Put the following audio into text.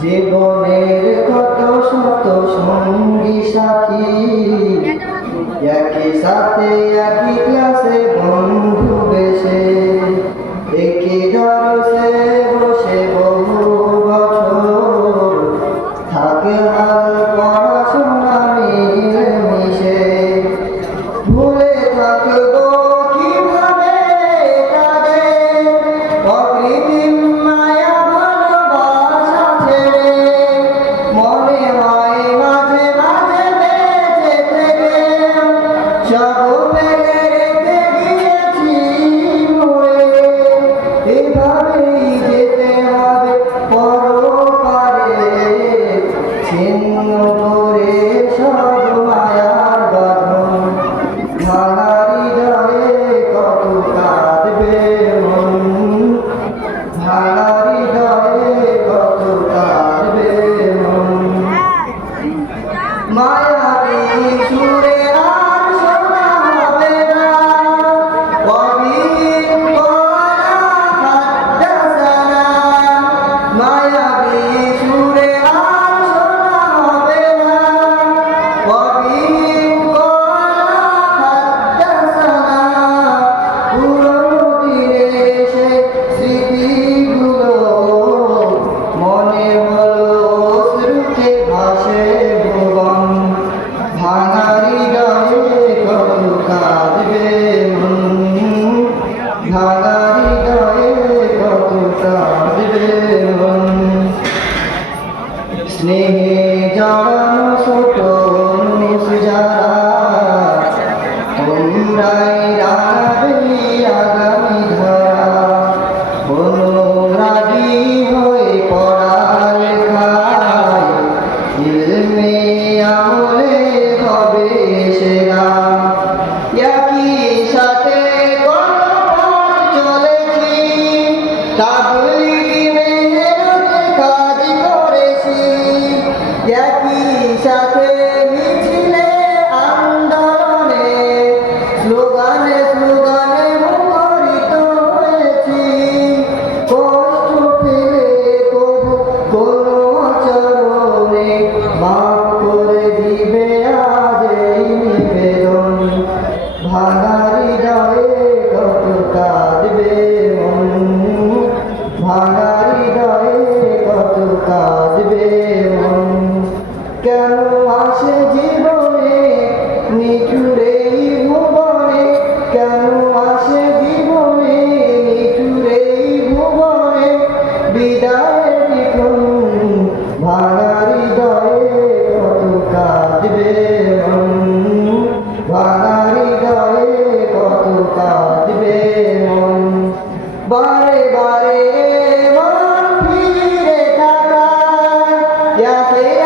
জীবনের কত শত সঙ্গী সাথী, একই সাথে একই ক্লাসে বন্ধু বেশে, একই দরসে বসে বহু বছর থাকে হাল পড়াশোনা মিলে মিশে। ভুলে থাকবো কিভাবে তাদের অকৃত্রিম মায়া ভালোবাসা ছেড়ে, মনে হয় মাঝে মাঝে বেঁচে থেকে সব ফেলে রেখে গিয়েছি মরে। এভাবেই যেতে হবে পরপারে, ছিন্ন করে সব মায়ার বাঁধন। ভাঙা হৃদয়ে কত কাঁদবে মন, ভাঙা হৃদয়ে কত কাঁদবে মন। মায়াবী সুরে আর শোনা হবে না কবির বলা হাদ্দাসানা। মায়াবী সুরে আর শোনা হবে না কবির বলা হাদ্দাসানা। পুরনো দিনের সেই স্মৃতিগুলো মনে হলো অশ্রুতে ভাসে ভুবন। ভাঙা হৃদয়ে কত কাঁদবে মন, ভাঙা হৃদয়ে কত কাঁদবে মন। স্নেহে জড়ানো ছোট মানুষ যারা, তোমরাই রাখবে আগামী ধারা। অনুরাগী হয়ে পড়ালেখায় ইলমে আমলে হবে সেরা। একই সাথে কত পথ চলেছি, তাবলীগি মেহনতে কাজ করেছি। একই সাথে মিছিলে আন্দোলনে স্লোগানে স্লোগানে মুখরিত হয়েছি। কষ্ট পেলে তবু কোনো চরণে মাফ করে দিবে আজ এই নিবেদন। ভাঙা হৃদয়ে কত কাঁদবে মন, ভাঙা হৃদয়ে কত কাঁদবে মন। কেন আসে জীবনে নিঠুর এই ভুবনে, আখিরাত